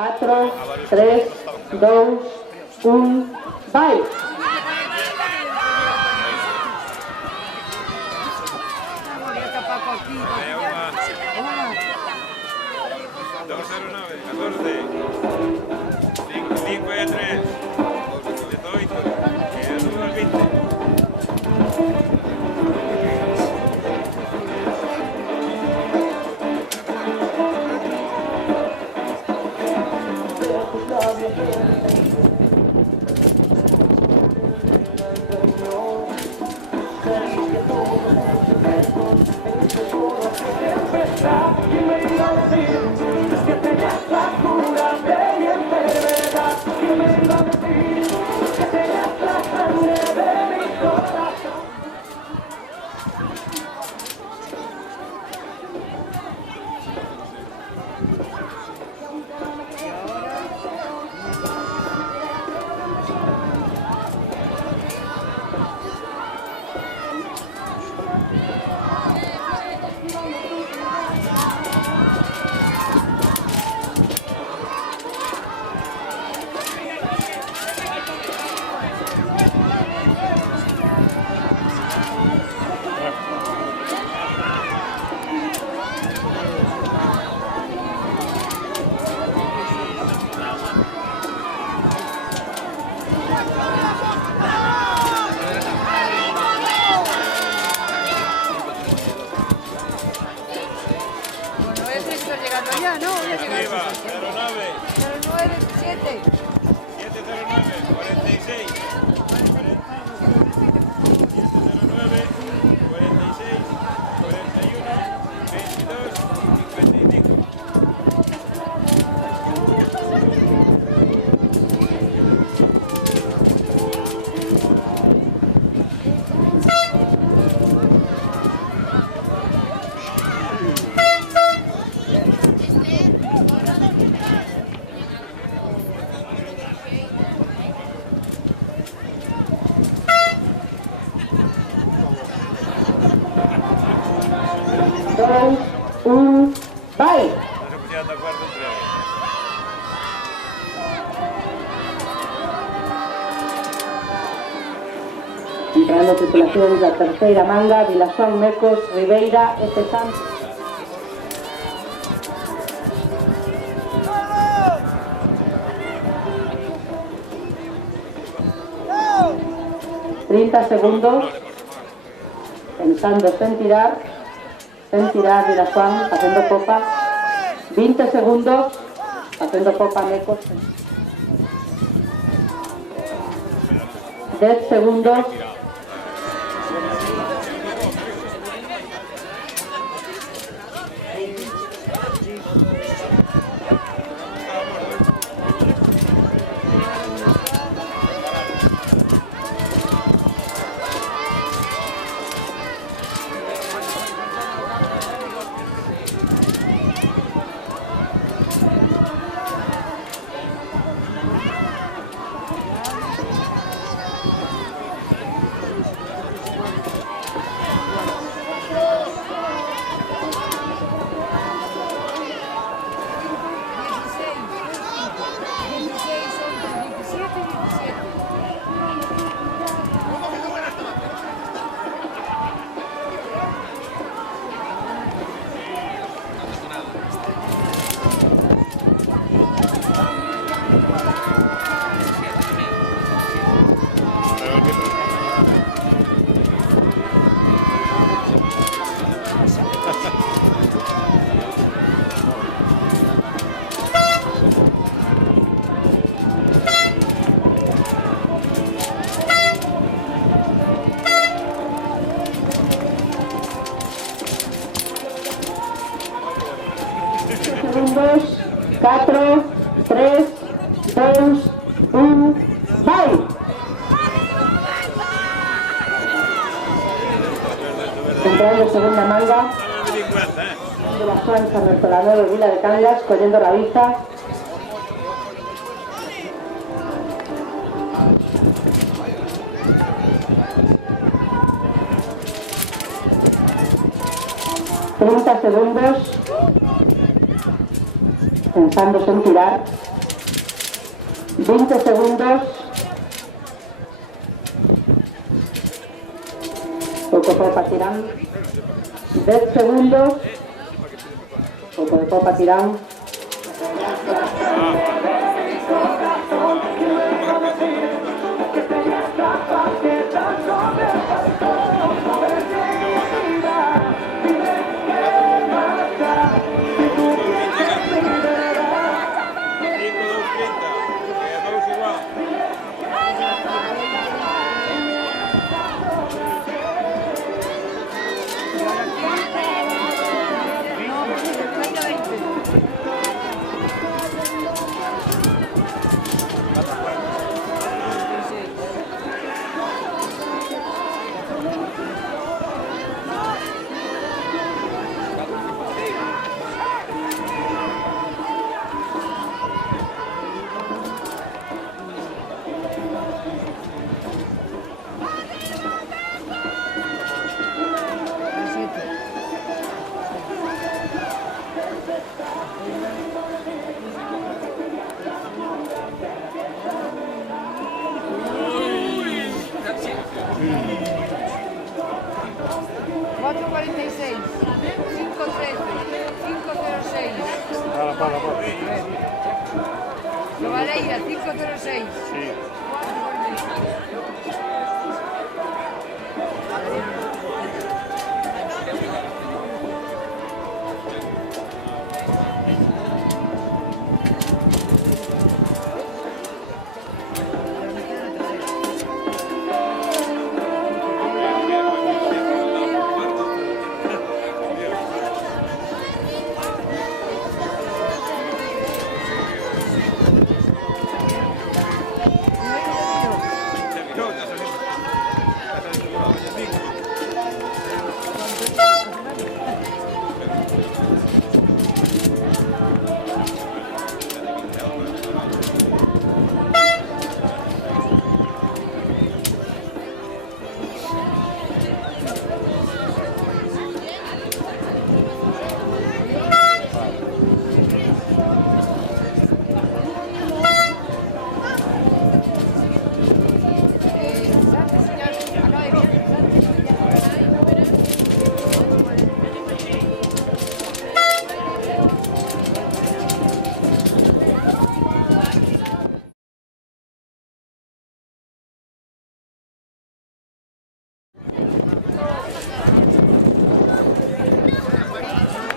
4, 3, 2, 1, bye. Llegando ya, ¿no? Voy a llegar. 09. 09, 7. 709, 46. 709, 46, 41, 22, 55. Bye. Entrando tripulaciones da terceira manga, Vilasón, Mecos, Ribeira, Santos. ...30 segundos... ...pensando en tirar... Vilasón, haciendo popa... ...20 segundos... ...haciendo popa Mecos... ...10 segundos... segundos, 4, 3, 2, 1, bye. Entrando segunda manga, de la Juan San Bertolomé de Vila de Cangas, cogiendo la vista. ...30 segundos... ...pensándose en tirar... 20 segundos. Poco popa tirán. 10 segundos. Poco de popa tirán. Valeria, 506. Sí.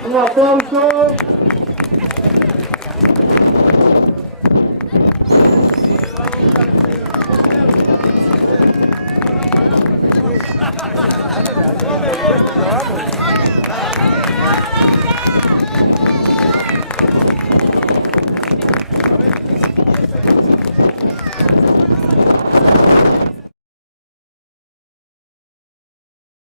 Un aplauso.